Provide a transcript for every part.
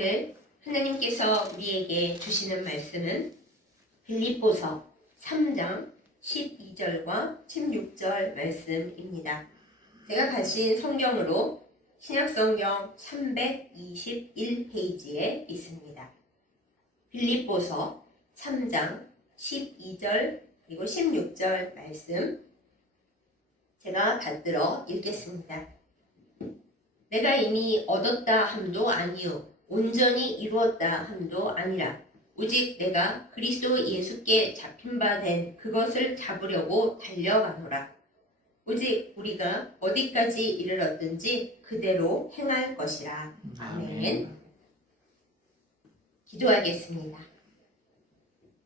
오늘 하나님께서 우리에게 주시는 말씀은 빌립보서 3장 12절과 16절 말씀입니다. 제가 가진 성경으로 신약성경 321페이지에 있습니다. 빌립보서 3장 12절 그리고 16절 말씀 제가 받들어 읽겠습니다. 내가 이미 얻었다 함도 아니요 온전히 이루었다 함도 아니라 오직 내가 그리스도 예수께 잡힌 바 된 그것을 잡으려고 달려가노라. 오직 우리가 어디까지 이르렀든지 그대로 행할 것이라. 아멘. 기도하겠습니다.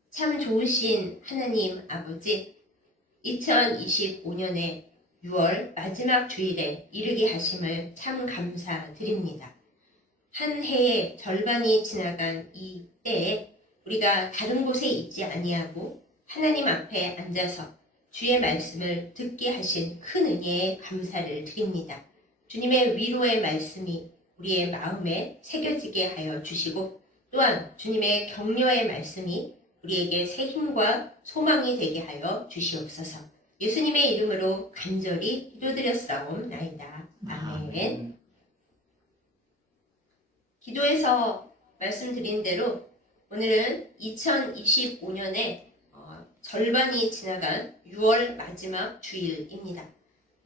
참 좋으신 하나님 아버지, 2025년에 6월 마지막 주일에 이르게 하심을 참 감사드립니다. 한 해의 절반이 지나간 이 때에 우리가 다른 곳에 있지 아니하고 하나님 앞에 앉아서 주의 말씀을 듣게 하신 큰 은혜에 감사를 드립니다. 주님의 위로의 말씀이 우리의 마음에 새겨지게 하여 주시고 또한 주님의 격려의 말씀이 우리에게 새 힘과 소망이 되게 하여 주시옵소서. 예수님의 이름으로 간절히 기도드렸사옵나이다. 아멘. 기도에서 말씀드린 대로 오늘은 2025년의 절반이 지나간 6월 마지막 주일입니다.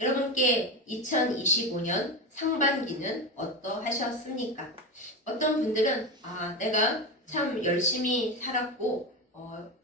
여러분께 2025년 상반기는 어떠하셨습니까? 어떤 분들은 내가 참 열심히 살았고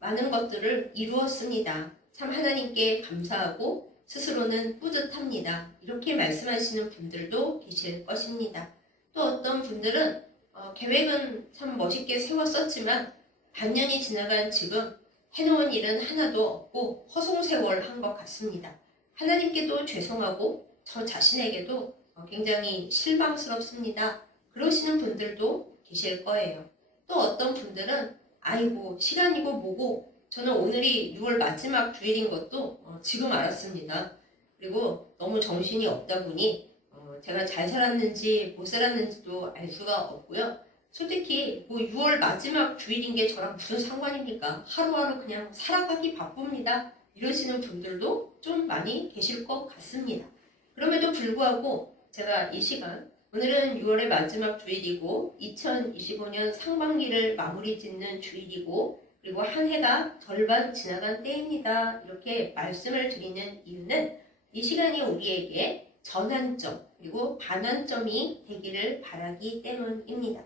많은 것들을 이루었습니다. 참 하나님께 감사하고 스스로는 뿌듯합니다. 이렇게 말씀하시는 분들도 계실 것입니다. 또 어떤 분들은 계획은 참 멋있게 세웠었지만 반년이 지나간 지금 해놓은 일은 하나도 없고 허송세월한 것 같습니다. 하나님께도 죄송하고 저 자신에게도 굉장히 실망스럽습니다. 그러시는 분들도 계실 거예요. 또 어떤 분들은 아이고 시간이고 뭐고 저는 오늘이 6월 마지막 주일인 것도 지금 알았습니다. 그리고 너무 정신이 없다 보니 제가 잘 살았는지 못 살았는지도 알 수가 없고요. 솔직히 뭐 6월 마지막 주일인 게 저랑 무슨 상관입니까? 하루하루 그냥 살아가기 바쁩니다. 이러시는 분들도 좀 많이 계실 것 같습니다. 그럼에도 불구하고 제가 이 시간 오늘은 6월의 마지막 주일이고 2025년 상반기를 마무리 짓는 주일이고 그리고 한 해가 절반 지나간 때입니다. 이렇게 말씀을 드리는 이유는 이 시간이 우리에게 전환점 그리고 반환점이 되기를 바라기 때문입니다.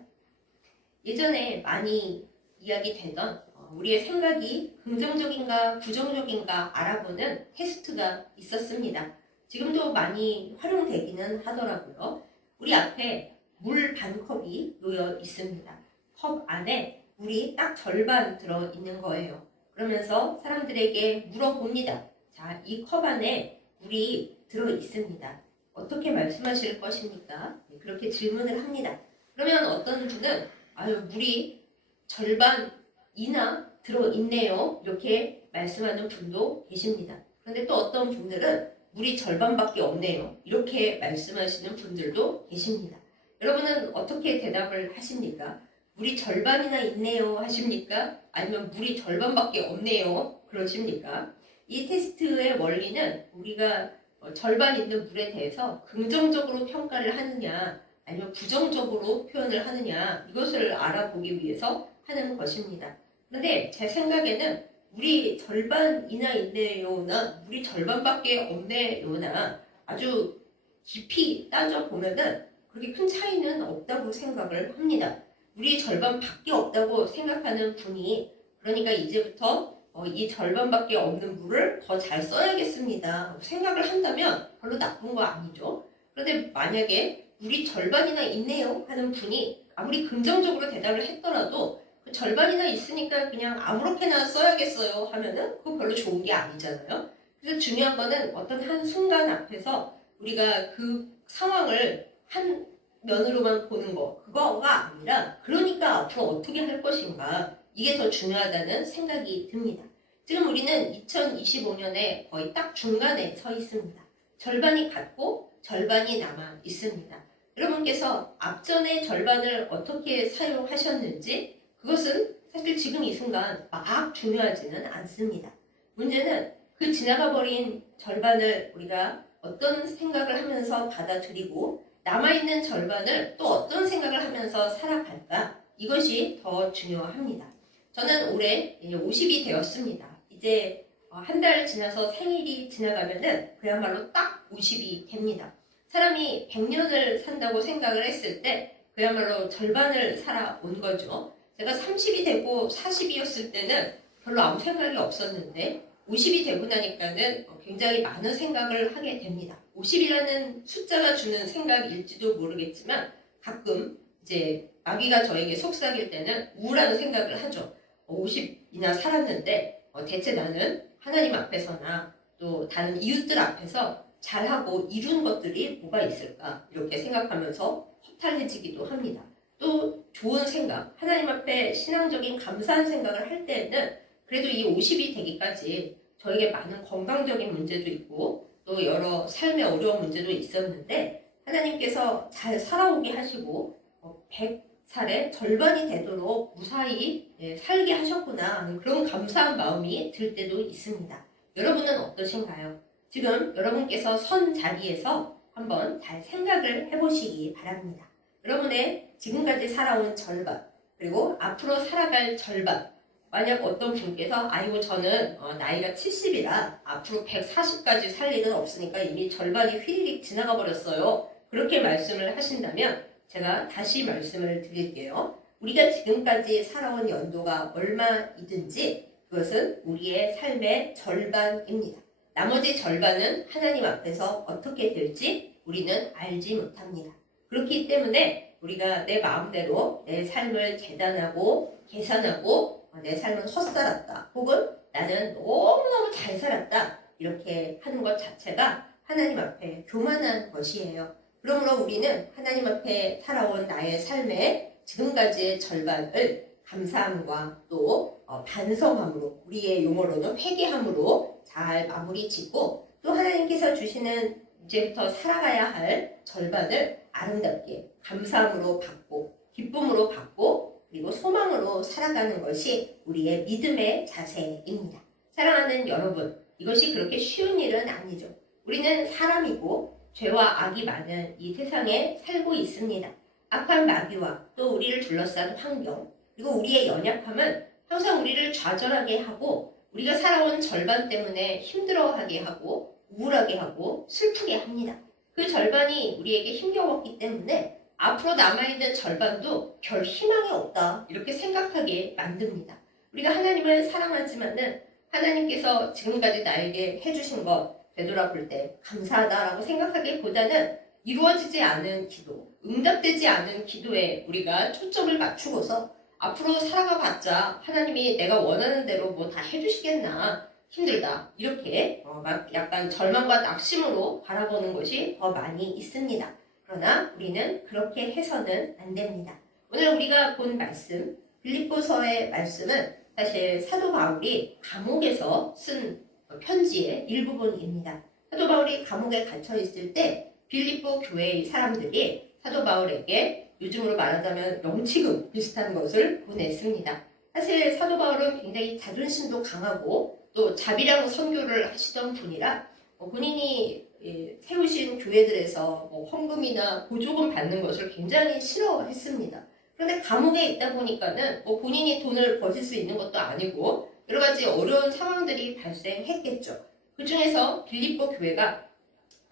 예전에 많이 이야기되던 우리의 생각이 긍정적인가 부정적인가 알아보는 테스트가 있었습니다. 지금도 많이 활용되기는 하더라고요. 우리 앞에 물 반 컵이 놓여 있습니다. 컵 안에 물이 딱 절반 들어있는 거예요. 그러면서 사람들에게 물어봅니다. 자, 이 컵 안에 물이 들어있습니다. 어떻게 말씀하실 것입니까? 그렇게 질문을 합니다. 그러면 어떤 분은 물이 절반이나 들어있네요. 이렇게 말씀하는 분도 계십니다. 그런데 또 어떤 분들은 물이 절반밖에 없네요. 이렇게 말씀하시는 분들도 계십니다. 여러분은 어떻게 대답을 하십니까? 물이 절반이나 있네요 하십니까? 아니면 물이 절반밖에 없네요 그러십니까? 이 테스트의 원리는 우리가 절반 있는 물에 대해서 긍정적으로 평가를 하느냐 아니면 부정적으로 표현을 하느냐 이것을 알아보기 위해서 하는 것입니다. 그런데 제 생각에는 물이 절반이나 있네요나 물이 절반밖에 없네요나 아주 깊이 따져보면은 그렇게 큰 차이는 없다고 생각을 합니다. 물이 절반밖에 없다고 생각하는 분이 그러니까 이제부터 이 절반밖에 없는 물을 더 잘 써야겠습니다 생각을 한다면 별로 나쁜 거 아니죠. 그런데 만약에 물이 절반이나 있네요 하는 분이 아무리 긍정적으로 대답을 했더라도 그 절반이나 있으니까 그냥 아무렇게나 써야겠어요 하면은 그거 별로 좋은 게 아니잖아요. 그래서 중요한 거는 어떤 한 순간 앞에서 우리가 그 상황을 한 면으로만 보는 거 그거가 아니라 그러니까 앞으로 어떻게 할 것인가 이게 더 중요하다는 생각이 듭니다. 지금 우리는 2025년에 거의 딱 중간에 서 있습니다. 절반이 갔고 절반이 남아 있습니다. 여러분께서 앞전의 절반을 어떻게 사용하셨는지 그것은 사실 지금 이 순간 막 중요하지는 않습니다. 문제는 그 지나가 버린 절반을 우리가 어떤 생각을 하면서 받아들이고 남아있는 절반을 또 어떤 생각을 하면서 살아갈까? 이것이 더 중요합니다. 저는 올해 50이 되었습니다. 이제 한 달 지나서 생일이 지나가면은 그야말로 딱 50이 됩니다. 사람이 100년을 산다고 생각을 했을 때 그야말로 절반을 살아온 거죠. 제가 30이 되고 40이었을 때는 별로 아무 생각이 없었는데 50이 되고 나니까는 굉장히 많은 생각을 하게 됩니다. 50이라는 숫자가 주는 생각일지도 모르겠지만 가끔 이제 마귀가 저에게 속삭일 때는 우울한 생각을 하죠. 50이나 살았는데 대체 나는 하나님 앞에서나 또 다른 이웃들 앞에서 잘하고 이룬 것들이 뭐가 있을까 이렇게 생각하면서 허탈해지기도 합니다. 또 좋은 생각, 하나님 앞에 신앙적인 감사한 생각을 할 때는 그래도 이 50이 되기까지 저에게 많은 건강적인 문제도 있고 또 여러 삶의 어려운 문제도 있었는데 하나님께서 잘 살아오게 하시고 100살의 절반이 되도록 무사히 살게 하셨구나 하는 그런 감사한 마음이 들 때도 있습니다. 여러분은 어떠신가요? 지금 여러분께서 선 자리에서 한번 잘 생각을 해보시기 바랍니다. 여러분의 지금까지 살아온 절반 그리고 앞으로 살아갈 절반 만약 어떤 분께서 아이고 저는 나이가 70이라 앞으로 140까지 살 일은 없으니까 이미 절반이 휘리릭 지나가 버렸어요. 그렇게 말씀을 하신다면 제가 다시 말씀을 드릴게요. 우리가 지금까지 살아온 연도가 얼마이든지 그것은 우리의 삶의 절반입니다. 나머지 절반은 하나님 앞에서 어떻게 될지 우리는 알지 못합니다. 그렇기 때문에 우리가 내 마음대로 내 삶을 계산하고 내 삶은 헛살았다 혹은 나는 너무너무 잘 살았다 이렇게 하는 것 자체가 하나님 앞에 교만한 것이에요. 그러므로 우리는 하나님 앞에 살아온 나의 삶의 지금까지의 절반을 감사함과 또 반성함으로 우리의 용어로는 회개함으로 잘 마무리 짓고 또 하나님께서 주시는 이제부터 살아가야 할 절반을 아름답게 감사함으로 받고 기쁨으로 받고 그리고 소망으로 살아가는 것이 우리의 믿음의 자세입니다. 사랑하는 여러분, 이것이 그렇게 쉬운 일은 아니죠. 우리는 사람이고 죄와 악이 많은 이 세상에 살고 있습니다. 악한 마귀와 또 우리를 둘러싼 환경 그리고 우리의 연약함은 항상 우리를 좌절하게 하고 우리가 살아온 절반 때문에 힘들어하게 하고 우울하게 하고 슬프게 합니다. 그 절반이 우리에게 힘겨웠기 때문에 앞으로 남아있는 절반도 별 희망이 없다 이렇게 생각하게 만듭니다. 우리가 하나님을 사랑하지만은 하나님께서 지금까지 나에게 해주신 것 되돌아볼 때 감사하다라고 생각하기보다는 이루어지지 않은 기도, 응답되지 않은 기도에 우리가 초점을 맞추고서 앞으로 살아가 봤자 하나님이 내가 원하는 대로 뭐 다 해주시겠나 힘들다 이렇게 막 약간 절망과 낙심으로 바라보는 것이 더 많이 있습니다. 그러나 우리는 그렇게 해서는 안 됩니다. 오늘 우리가 본 말씀, 빌립보서의 말씀은 사실 사도 바울이 감옥에서 쓴 편지의 일부분입니다. 사도 바울이 감옥에 갇혀 있을 때 빌립보 교회의 사람들이 사도 바울에게 요즘으로 말하자면 영치금 비슷한 것을 보냈습니다. 사실 사도 바울은 굉장히 자존심도 강하고 또 자비랑 선교를 하시던 분이라 본인이 세우신 교회들에서 헌금이나 보조금 받는 것을 굉장히 싫어했습니다. 그런데 감옥에 있다 보니까는 본인이 돈을 버실 수 있는 것도 아니고 여러 가지 어려운 상황들이 발생했겠죠. 그 중에서 빌립보 교회가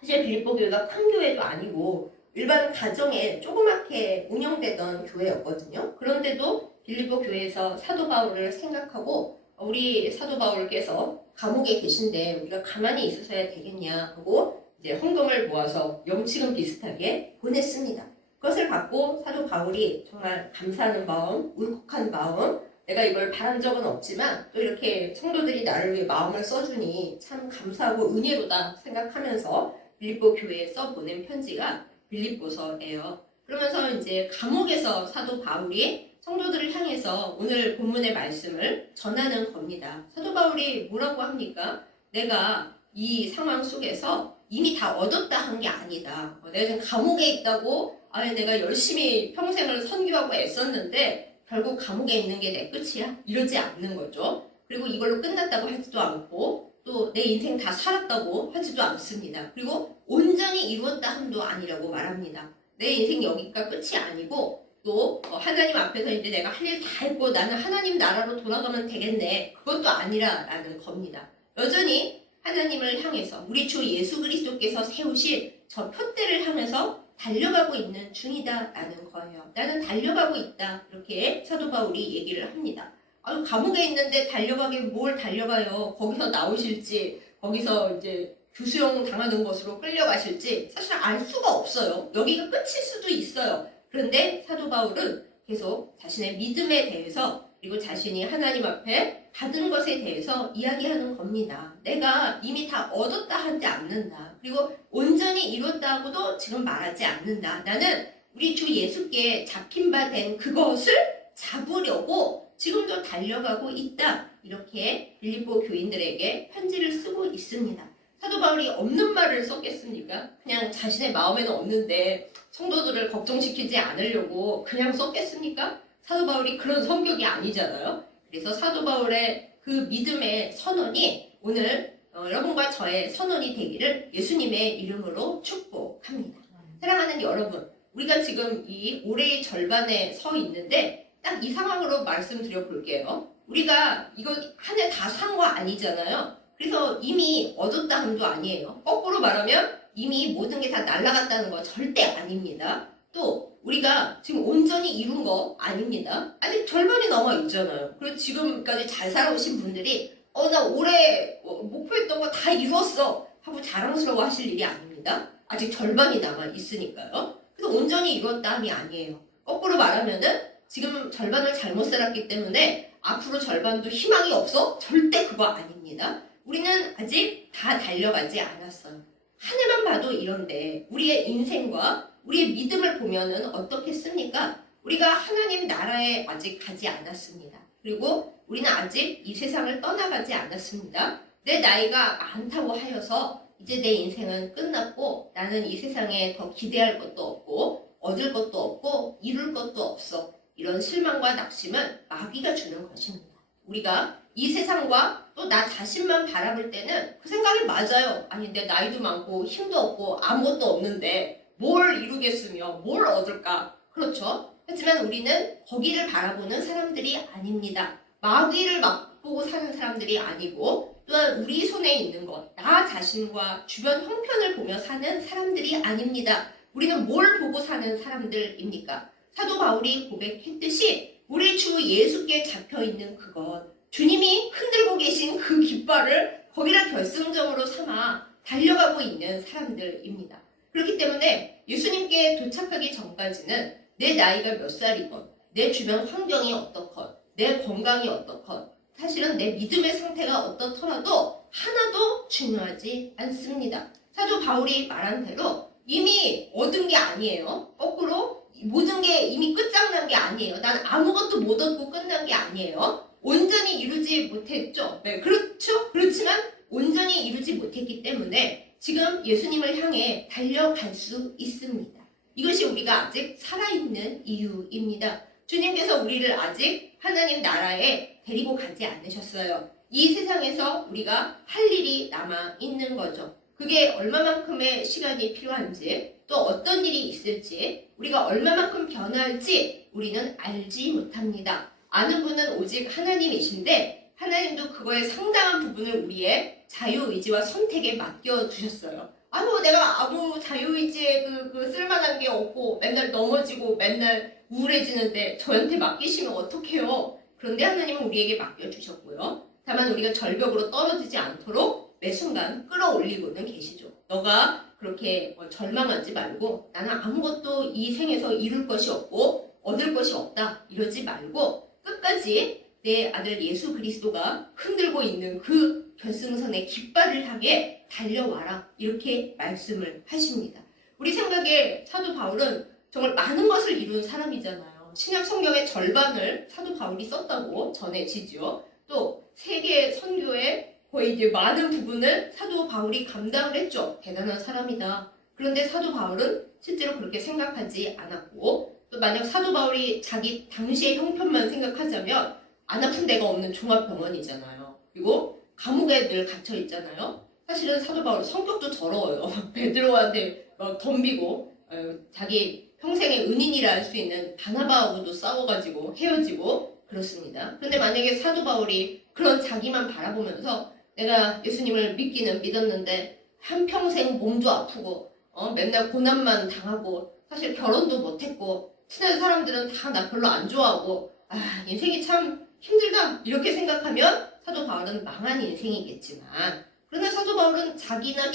사실 빌립보 교회가 큰 교회도 아니고 일반 가정에 조그맣게 운영되던 교회였거든요. 그런데도 빌립보 교회에서 사도 바울을 생각하고 우리 사도 바울께서 감옥에 계신데 우리가 가만히 있으셔야 되겠냐 하고 이제 헌금을 모아서 영치금 비슷하게 보냈습니다. 그것을 받고 사도 바울이 정말 감사하는 마음, 울컥한 마음, 내가 이걸 바란 적은 없지만 또 이렇게 성도들이 나를 위해 마음을 써주니 참 감사하고 은혜로다 생각하면서 빌립보 교회에 써보낸 편지가 빌립보서예요. 그러면서 이제 감옥에서 사도 바울이 성도들을 향해서 오늘 본문의 말씀을 전하는 겁니다. 사도 바울이 뭐라고 합니까? 내가 이 상황 속에서 이미 다 얻었다 한 게 아니다. 내가 지금 감옥에 있다고 아니 내가 열심히 평생을 선교하고 애썼는데 결국 감옥에 있는 게 내 끝이야? 이러지 않는 거죠. 그리고 이걸로 끝났다고 하지도 않고 또 내 인생 다 살았다고 하지도 않습니다. 그리고 온전히 이루었다 함도 아니라고 말합니다. 내 인생 여기가 끝이 아니고 또 하나님 앞에서 이제 내가 할 일 다 했고 나는 하나님 나라로 돌아가면 되겠네. 그것도 아니라라는 겁니다. 여전히 하나님을 향해서 우리 주 예수 그리스도께서 세우실 저 표대를 향해서 달려가고 있는 중이다라는 거예요. 나는 달려가고 있다. 이렇게 사도 바울이 얘기를 합니다. 아유, 감옥에 있는데 달려가게 뭘 달려가요. 거기서 나오실지 거기서 이제 교수형 당하는 것으로 끌려가실지 사실 알 수가 없어요. 여기가 끝일 수도 있어요. 그런데 사도 바울은 계속 자신의 믿음에 대해서 그리고 자신이 하나님 앞에 받은 것에 대해서 이야기하는 겁니다. 내가 이미 다 얻었다 하지 않는다. 그리고 온전히 이뤘다고도 지금 말하지 않는다. 나는 우리 주 예수께 잡힌 바 된 그것을 잡으려고 지금도 달려가고 있다. 이렇게 빌립보 교인들에게 편지를 쓰고 있습니다. 사도 바울이 없는 말을 썼겠습니까? 그냥 자신의 마음에는 없는데 성도들을 걱정시키지 않으려고 그냥 썼겠습니까? 사도 바울이 그런 성격이 아니잖아요. 그래서 사도 바울의 그 믿음의 선언이 오늘 여러분과 저의 선언이 되기를 예수님의 이름으로 축복합니다. 사랑하는 여러분, 우리가 지금 이 올해의 절반에 서 있는데 딱 이 상황으로 말씀드려 볼게요. 우리가 이거 한 해 다 산 거 아니잖아요. 그래서 이미 얻었다 함도 아니에요. 거꾸로 말하면 이미 모든 게 다 날아갔다는 거 절대 아닙니다. 또 우리가 지금 온전히 이룬 거 아닙니다. 아직 절반이 남아 있잖아요. 그리고 지금까지 잘 살아오신 분들이 나 올해 목표했던 거 다 이루었어 하고 자랑스러워 하실 일이 아닙니다. 아직 절반이 남아 있으니까요. 그래서 온전히 이뤘다함이 아니에요. 거꾸로 말하면은 지금 절반을 잘못 살았기 때문에 앞으로 절반도 희망이 없어? 절대 그거 아닙니다. 우리는 아직 다 달려가지 않았어요. 한 해만 봐도 이런데 우리의 인생과 우리의 믿음을 보면은 어떻겠습니까? 우리가 하나님 나라에 아직 가지 않았습니다. 그리고 우리는 아직 이 세상을 떠나가지 않았습니다. 내 나이가 많다고 하여서 이제 내 인생은 끝났고 나는 이 세상에 더 기대할 것도 없고 얻을 것도 없고 이룰 것도 없어. 이런 실망과 낙심은 마귀가 주는 것입니다. 우리가 이 세상과 또 나 자신만 바라볼 때는 그 생각이 맞아요. 아니 내 나이도 많고 힘도 없고 아무것도 없는데 뭘 이루겠으며 뭘 얻을까? 그렇죠? 하지만 우리는 거기를 바라보는 사람들이 아닙니다. 마귀를 맛보고 사는 사람들이 아니고 또한 우리 손에 있는 것, 나 자신과 주변 형편을 보며 사는 사람들이 아닙니다. 우리는 뭘 보고 사는 사람들입니까? 사도 바울이 고백했듯이 우리 주 예수께 잡혀있는 그것, 주님이 흔들고 계신 그 깃발을 거기를 결승점으로 삼아 달려가고 있는 사람들입니다. 그렇기 때문에 예수님께 도착하기 전까지는 내 나이가 몇 살이건 내 주변 환경이 어떻건 내 건강이 어떻건 사실은 내 믿음의 상태가 어떻더라도 하나도 중요하지 않습니다. 사도 바울이 말한 대로 이미 얻은 게 아니에요. 거꾸로 모든 게 이미 끝장난 게 아니에요. 난 아무것도 못 얻고 끝난 게 아니에요. 온전히 이루지 못했죠. 네, 그렇죠. 그렇지만 온전히 이루지 못했기 때문에 지금 예수님을 향해 달려갈 수 있습니다. 이것이 우리가 아직 살아있는 이유입니다. 주님께서 우리를 아직 하나님 나라에 데리고 가지 않으셨어요. 이 세상에서 우리가 할 일이 남아 있는 거죠. 그게 얼마만큼의 시간이 필요한지 또 어떤 일이 있을지 우리가 얼마만큼 변화할지 우리는 알지 못합니다. 아는 분은 오직 하나님이신데 하나님도 그거의 상당한 부분을 우리의 자유의지와 선택에 맡겨두셨어요. 아유 내가 아무 자유의지에 그 쓸만한 게 없고 맨날 넘어지고 맨날 우울해지는데 저한테 맡기시면 어떡해요. 그런데 하나님은 우리에게 맡겨주셨고요. 다만 우리가 절벽으로 떨어지지 않도록 매 순간 끌어올리고는 계시죠. 너가 그렇게 절망하지 말고 나는 아무것도 이 생에서 이룰 것이 없고 얻을 것이 없다 이러지 말고 끝까지 내 아들 예수 그리스도가 흔들고 있는 그 결승선의 깃발을 향해 달려와라 이렇게 말씀을 하십니다. 우리 생각에 사도 바울은 정말 많은 것을 이룬 사람이잖아요. 신약 성경의 절반을 사도 바울이 썼다고 전해지죠. 또 세계 선교의 거의 이제 많은 부분을 사도 바울이 감당을 했죠. 대단한 사람이다. 그런데 사도 바울은 실제로 그렇게 생각하지 않았고, 또 만약 사도 바울이 자기 당시의 형편만 생각하자면 안 아픈 데가 없는 종합병원이잖아요. 그리고 감옥에 늘 갇혀 있잖아요. 사실은 사도 바울 성격도 더러워요. 베드로한테 막 덤비고 자기 평생의 은인이라 할 수 있는 바나바하고도 싸워가지고 헤어지고 그렇습니다. 그런데 만약에 사도 바울이 그런 자기만 바라보면서 내가 예수님을 믿기는 믿었는데 한평생 몸도 아프고 맨날 고난만 당하고 사실 결혼도 못했고 친한 사람들은 다 나 별로 안 좋아하고 인생이 참 힘들다 이렇게 생각하면 사도 바울은 망한 인생이겠지만, 그러나 사도 바울은 자기나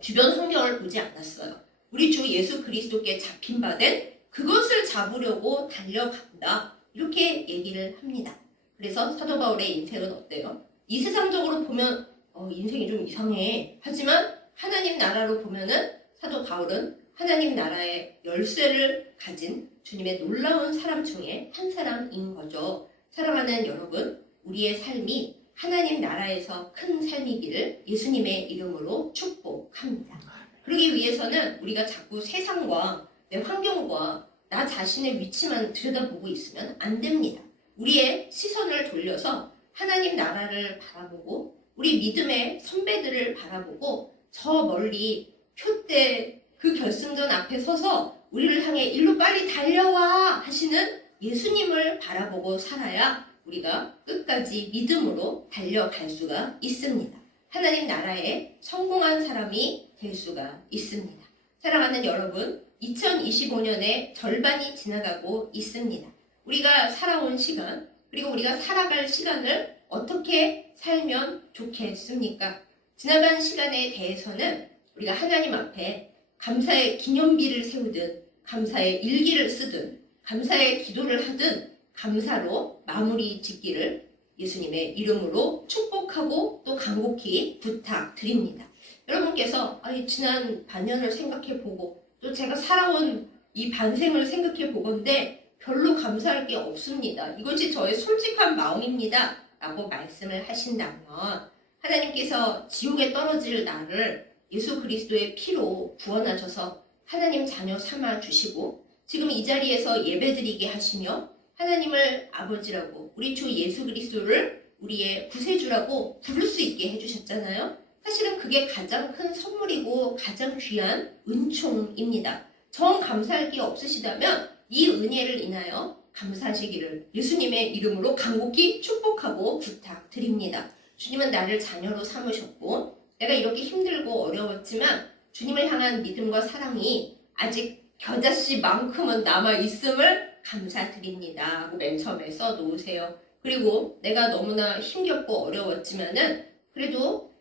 주변 환경을 보지 않았어요. 우리 주 예수 그리스도께 잡힌 바 된 그것을 잡으려고 달려간다 이렇게 얘기를 합니다. 그래서 사도 바울의 인생은 어때요? 이 세상적으로 보면 인생이 좀 이상해. 하지만 하나님 나라로 보면은 사도 바울은 하나님 나라의 열쇠를 가진 주님의 놀라운 사람 중에 한 사람인 거죠. 사랑하는 여러분, 우리의 삶이 하나님 나라에서 큰 삶이기를 예수님의 이름으로 축복합니다. 그러기 위해서는 우리가 자꾸 세상과 내 환경과 나 자신의 위치만 들여다보고 있으면 안 됩니다. 우리의 시선을 돌려서 하나님 나라를 바라보고 우리 믿음의 선배들을 바라보고 저 멀리 표대 그 결승전 앞에 서서 우리를 향해 일로 빨리 달려와 하시는 예수님을 바라보고 살아야 우리가 끝까지 믿음으로 달려갈 수가 있습니다. 하나님 나라에 성공한 사람이 될 수가 있습니다. 사랑하는 여러분, 2025년의 절반이 지나가고 있습니다. 우리가 살아온 시간, 그리고 우리가 살아갈 시간을 어떻게 살면 좋겠습니까? 지나간 시간에 대해서는 우리가 하나님 앞에 감사의 기념비를 세우든 감사의 일기를 쓰든 감사의 기도를 하든 감사로 마무리 짓기를 예수님의 이름으로 축복하고 또 간곡히 부탁드립니다. 여러분께서 지난 반년을 생각해보고 또 제가 살아온 이 반생을 생각해보건데 별로 감사할 게 없습니다. 이것이 저의 솔직한 마음입니다. 라고 말씀을 하신다면 하나님께서 지옥에 떨어질 나를 예수 그리스도의 피로 구원하셔서 하나님 자녀 삼아 주시고 지금 이 자리에서 예배드리게 하시며 하나님을 아버지라고 우리 주 예수 그리스도를 우리의 구세주라고 부를 수 있게 해주셨잖아요. 사실은 그게 가장 큰 선물이고 가장 귀한 은총입니다. 정 감사할 게 없으시다면 이 은혜를 인하여 감사하시기를 예수님의 이름으로 간곡히 축복하고 부탁드립니다. 주님은 나를 자녀로 삼으셨고 내가 이렇게 힘들고 어려웠지만 주님을 향한 믿음과 사랑이 아직 겨자씨만큼은 남아있음을 감사드립니다. 맨 처음에 써놓으세요. 그리고 내가 너무나 힘겹고 어려웠지만은 그래도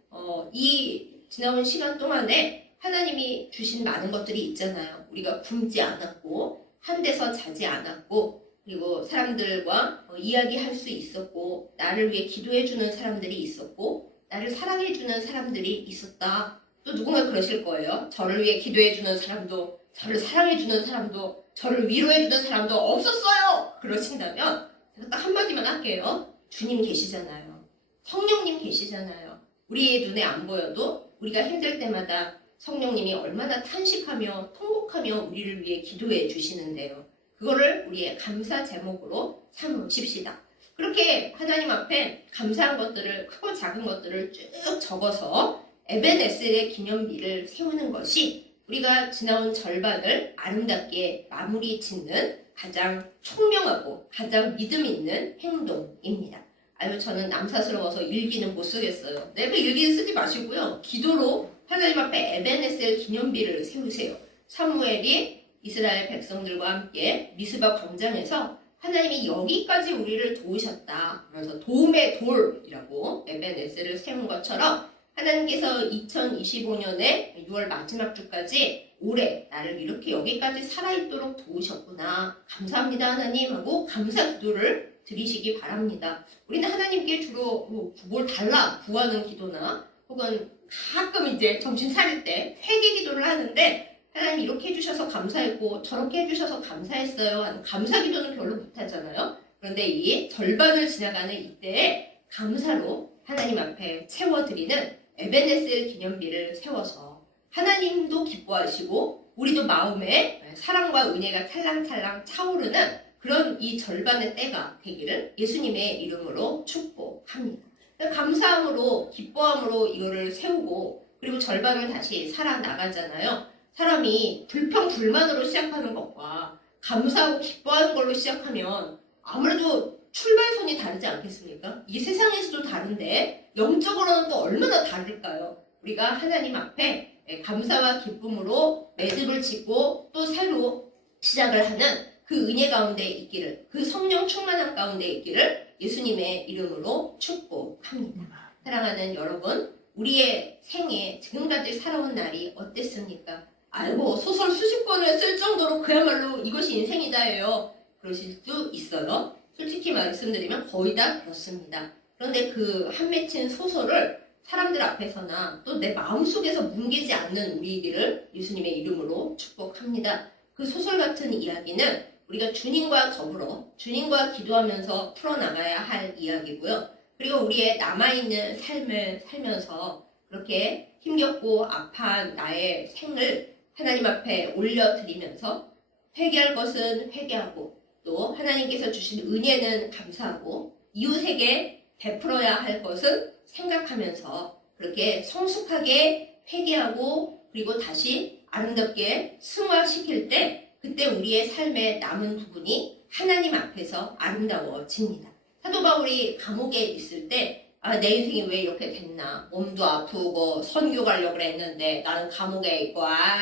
이 지나온 시간 동안에 하나님이 주신 많은 것들이 있잖아요. 우리가 굶지 않았고 한 데서 자지 않았고 그리고 사람들과 이야기할 수 있었고 나를 위해 기도해주는 사람들이 있었고 나를 사랑해주는 사람들이 있었다. 또 누군가 그러실 거예요. 저를 위해 기도해주는 사람도 저를 사랑해주는 사람도 저를 위로해주는 사람도 없었어요. 그러신다면 제가 딱 한마디만 할게요. 주님 계시잖아요. 성령님 계시잖아요. 우리의 눈에 안 보여도 우리가 힘들 때마다 성령님이 얼마나 탄식하며 통곡하며 우리를 위해 기도해 주시는데요. 그거를 우리의 감사 제목으로 삼으십시다. 그렇게 하나님 앞에 감사한 것들을 크고 작은 것들을 쭉 적어서 에벤에셀의 기념비를 세우는 것이 우리가 지나온 절반을 아름답게 마무리 짓는 가장 총명하고 가장 믿음 있는 행동입니다. 아유 저는 남사스러워서 일기는 못 쓰겠어요. 네, 그 일기는 쓰지 마시고요. 기도로 하나님 앞에 에벤에셀 기념비를 세우세요. 사무엘이 이스라엘 백성들과 함께 미스바 광장에서 하나님이 여기까지 우리를 도우셨다. 그래서 도움의 돌이라고 에벤에셀을 세운 것처럼 하나님께서 2025년에 6월 마지막 주까지 올해 나를 이렇게 여기까지 살아있도록 도우셨구나. 감사합니다 하나님 하고 감사 기도를 드리시기 바랍니다. 우리는 하나님께 주로 뭘 달라 구하는 기도나 혹은 가끔 이제 정신 차릴 때 회개 기도를 하는데 하나님 이렇게 해주셔서 감사했고 저렇게 해주셔서 감사했어요 하는 감사 기도는 별로 못하잖아요. 그런데 이 절반을 지나가는 이때에 감사로 하나님 앞에 채워드리는 에벤에셀 기념비를 세워서 하나님도 기뻐하시고 우리도 마음에 사랑과 은혜가 찰랑찰랑 차오르는 그런 이 절반의 때가 되기를 예수님의 이름으로 축복합니다. 감사함으로 기뻐함으로 이거를 세우고 그리고 절반을 다시 살아나가잖아요. 사람이 불평불만으로 시작하는 것과 감사하고 기뻐하는 걸로 시작하면 아무래도 출발선이 다르지 않겠습니까? 이게 세상에서도 다른데 영적으로는 또 얼마나 다를까요? 우리가 하나님 앞에 감사와 기쁨으로 매듭을 짓고 또 새로 시작을 하는 그 은혜 가운데 있기를, 그 성령 충만한 가운데 있기를 예수님의 이름으로 축복합니다. 사랑하는 여러분, 우리의 생에 지금까지 살아온 날이 어땠습니까? 아이고, 소설 수십 권을 쓸 정도로 그야말로 이것이 인생이다예요. 그러실 수 있어요. 솔직히 말씀드리면 거의 다 그렇습니다. 그런데 그 한 맺힌 소설을 사람들 앞에서나 또 내 마음속에서 뭉개지 않는 우리에게를 예수님의 이름으로 축복합니다. 그 소설 같은 이야기는 우리가 주님과 더불어 주님과 기도하면서 풀어나가야 할 이야기고요. 그리고 우리의 남아있는 삶을 살면서 그렇게 힘겹고 아파한 나의 생을 하나님 앞에 올려드리면서 회개할 것은 회개하고 또 하나님께서 주신 은혜는 감사하고 이웃에게 베풀어야 할 것은 생각하면서 그렇게 성숙하게 회개하고 그리고 다시 아름답게 승화시킬 때 그때 우리의 삶에 남은 부분이 하나님 앞에서 아름다워집니다. 사도 바울이 감옥에 있을 때 내 인생이 왜 이렇게 됐나, 몸도 아프고 선교 가려고 했는데 나는 감옥에 있고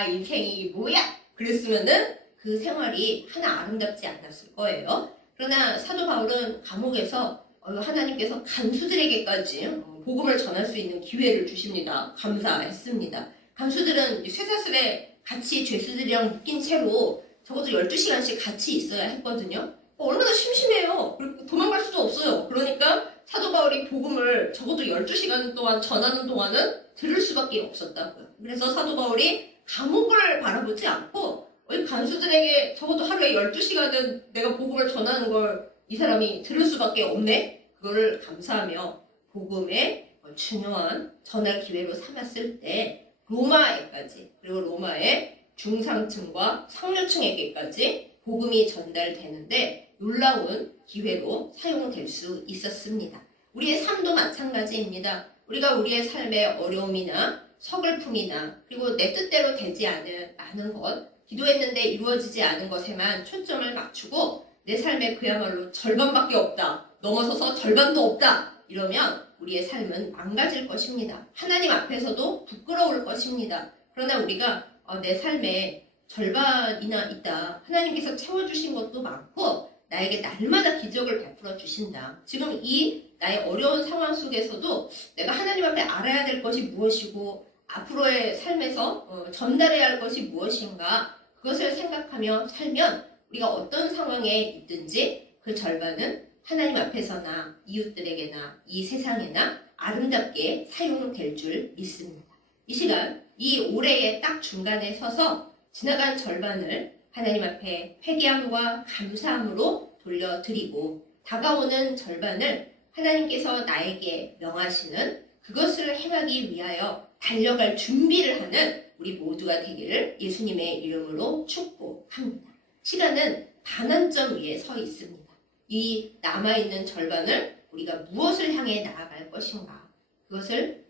인생이 뭐야 그랬으면은 그 생활이 하나 아름답지 않았을 거예요. 그러나 사도 바울은 감옥에서 하나님께서 간수들에게까지 복음을 전할 수 있는 기회를 주십니다. 감사했습니다. 간수들은 쇠사슬에 같이 죄수들이랑 묶인 채로 적어도 12시간씩 같이 있어야 했거든요. 얼마나 심심해요. 그리고 도망갈 수도 없어요. 그러니까 사도 바울이 복음을 적어도 12시간 동안 전하는 동안은 들을 수밖에 없었다고요. 그래서 사도 바울이 감옥을 바라보지 않고 간수들에게 적어도 하루에 12시간은 내가 복음을 전하는 걸 이 사람이 들을 수밖에 없네? 그거를 감사하며 복음의 중요한 전할 기회로 삼았을 때 로마에까지, 그리고 로마의 중상층과 상류층에게까지 복음이 전달되는데 놀라운 기회로 사용될 수 있었습니다. 우리의 삶도 마찬가지입니다. 우리가 우리의 삶의 어려움이나 서글픔이나 그리고 내 뜻대로 되지 않은 많은 것, 기도했는데 이루어지지 않은 것에만 초점을 맞추고 내 삶에 그야말로 절반밖에 없다, 넘어서서 절반도 없다 이러면 우리의 삶은 망가질 것입니다. 하나님 앞에서도 부끄러울 것입니다. 그러나 우리가 내 삶에 절반이나 있다, 하나님께서 채워주신 것도 많고 나에게 날마다 기적을 베풀어 주신다. 지금 이 나의 어려운 상황 속에서도 내가 하나님 앞에 알아야 될 것이 무엇이고 앞으로의 삶에서 전달해야 할 것이 무엇인가, 그것을 생각하며 살면 우리가 어떤 상황에 있든지 그 절반은 하나님 앞에서나 이웃들에게나 이 세상에나 아름답게 사용될 줄 믿습니다. 이 시간 이 올해의 딱 중간에 서서 지나간 절반을 하나님 앞에 회개함과 감사함으로 돌려드리고 다가오는 절반을 하나님께서 나에게 명하시는 그것을 행하기 위하여 달려갈 준비를 하는 우리 모두가 되기를 예수님의 이름으로 축복합니다. 시간은 반환점 위에 서 있습니다. 이 남아있는 절반을 우리가 무엇을 향해 나아갈 것인가, 그것을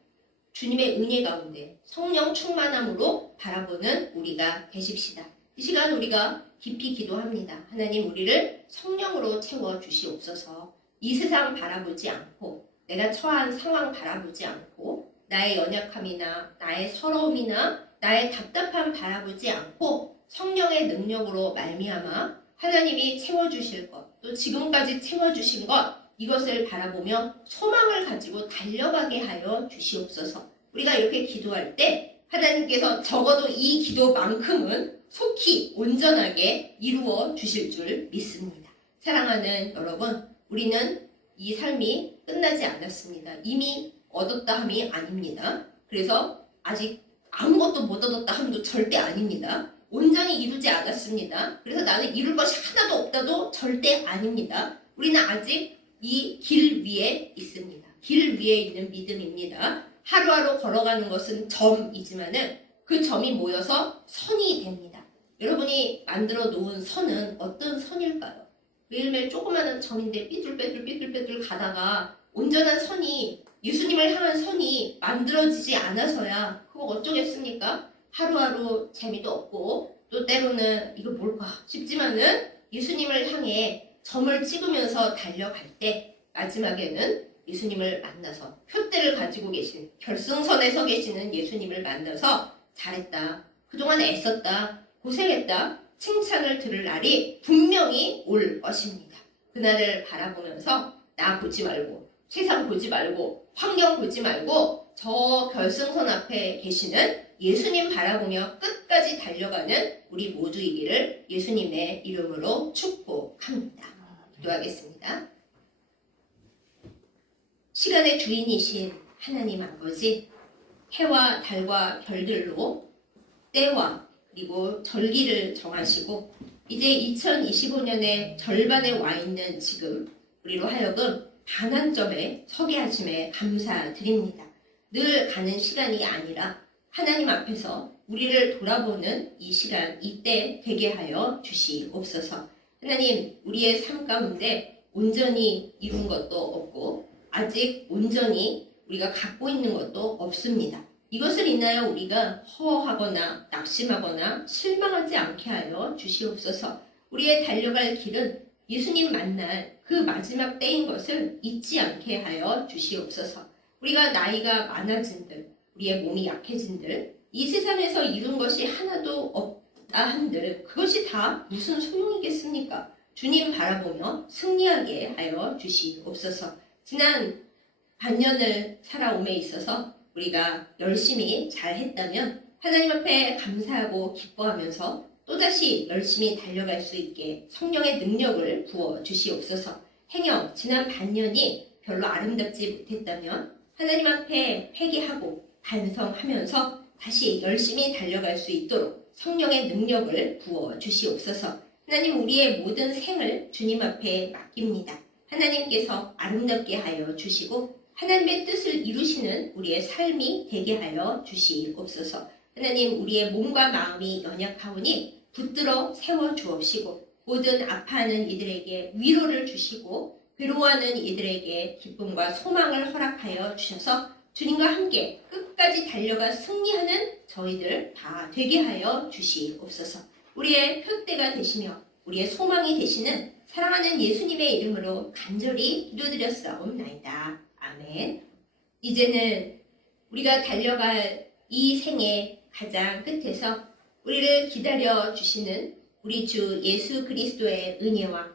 주님의 은혜 가운데 성령 충만함으로 바라보는 우리가 되십시다. 이 시간 우리가 깊이 기도합니다. 하나님, 우리를 성령으로 채워주시옵소서. 이 세상 바라보지 않고 내가 처한 상황 바라보지 않고 나의 연약함이나 나의 서러움이나 나의 답답함 바라보지 않고 성령의 능력으로 말미암아 하나님이 채워주실 것, 또 지금까지 채워주신 것, 이것을 바라보며 소망을 가지고 달려가게 하여 주시옵소서. 우리가 이렇게 기도할 때 하나님께서 적어도 이 기도만큼은 속히 온전하게 이루어 주실 줄 믿습니다. 사랑하는 여러분, 우리는 이 삶이 끝나지 않았습니다. 이미 얻었다 함이 아닙니다. 그래서 아직 아무것도 못 얻었다 함도 절대 아닙니다. 온전히 이루지 않았습니다. 그래서 나는 이룰 것이 하나도 없다도 절대 아닙니다. 우리는 아직 이 길 위에 있습니다. 길 위에 있는 믿음입니다. 하루하루 걸어가는 것은 점이지만은 그 점이 모여서 선이 됩니다. 여러분이 만들어 놓은 선은 어떤 선일까요? 매일매일 조그마한 점인데 삐뚤빼뚤 가다가 온전한 선이, 예수님을 향한 선이 만들어지지 않아서야 그거 어쩌겠습니까? 하루하루 재미도 없고 또 때로는 이거 뭘까 싶지만은 예수님을 향해 점을 찍으면서 달려갈 때 마지막에는 예수님을 만나서 표대를 가지고 계신, 결승선에 서 계시는 예수님을 만나서 잘했다, 그동안 애썼다, 고생했다 칭찬을 들을 날이 분명히 올 것입니다. 그날을 바라보면서 나 보지 말고, 세상 보지 말고, 환경 보지 말고 저 결승선 앞에 계시는 예수님 바라보며 끝까지 달려가는 우리 모두이기를 예수님의 이름으로 축복합니다. 기도하겠습니다. 시간의 주인이신 하나님 아버지, 해와 달과 별들로 때와 그리고 절기를 정하시고 이제 2025년의 절반에 와 있는 지금 우리로 하여금 반환점에 서게 하심에 감사드립니다. 늘 가는 시간이 아니라 하나님 앞에서 우리를 돌아보는 이 시간, 이때 되게 하여 주시옵소서. 하나님, 우리의 삶 가운데 온전히 이룬 것도 없고 아직 온전히 우리가 갖고 있는 것도 없습니다. 이것을 인하여 우리가 허허하거나 낙심하거나 실망하지 않게 하여 주시옵소서. 우리의 달려갈 길은 예수님 만날 그 마지막 때인 것을 잊지 않게 하여 주시옵소서. 우리가 나이가 많아진들, 우리의 몸이 약해진들, 이 세상에서 이룬 것이 하나도 없다 한들 그것이 다 무슨 소용이겠습니까? 주님 바라보며 승리하게 하여 주시옵소서. 지난 반년을 살아옴에 있어서 우리가 열심히 잘했다면 하나님 앞에 감사하고 기뻐하면서 또다시 열심히 달려갈 수 있게 성령의 능력을 부어 주시옵소서. 행여 지난 반년이 별로 아름답지 못했다면 하나님 앞에 회개하고 반성하면서 다시 열심히 달려갈 수 있도록 성령의 능력을 부어 주시옵소서. 하나님, 우리의 모든 생을 주님 앞에 맡깁니다. 하나님께서 아름답게 하여 주시고 하나님의 뜻을 이루시는 우리의 삶이 되게 하여 주시옵소서. 하나님, 우리의 몸과 마음이 연약하오니 붙들어 세워 주옵시고 모든 아파하는 이들에게 위로를 주시고 괴로워하는 이들에게 기쁨과 소망을 허락하여 주셔서 주님과 함께 끝까지 달려가 승리하는 저희들 다 되게 하여 주시옵소서. 우리의 표대가 되시며 우리의 소망이 되시는 사랑하는 예수님의 이름으로 간절히 기도드렸사옵나이다. 아멘. 이제는 우리가 달려갈 이 생의 가장 끝에서 우리를 기다려 주시는 우리 주 예수 그리스도의 은혜와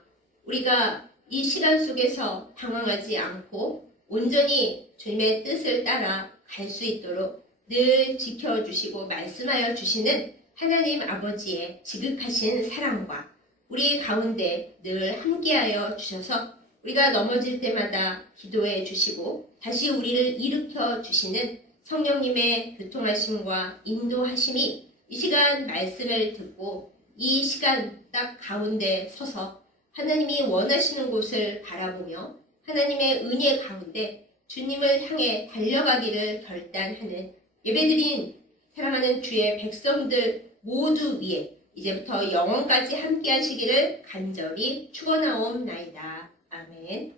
우리가 이 시간 속에서 당황하지 않고 온전히 주님의 뜻을 따라 갈 수 있도록 늘 지켜주시고 말씀하여 주시는 하나님 아버지의 지극하신 사랑과 우리 가운데 늘 함께하여 주셔서 우리가 넘어질 때마다 기도해 주시고 다시 우리를 일으켜 주시는 성령님의 교통하심과 인도하심이 이 시간 말씀을 듣고 이 시간 딱 가운데 서서 하나님이 원하시는 곳을 바라보며 하나님의 은혜 가운데 주님을 향해 달려가기를 결단하는 예배드린 사랑하는 주의 백성들 모두 위에 이제부터 영원까지 함께 하시기를 간절히 축원하옵나이다. 아멘.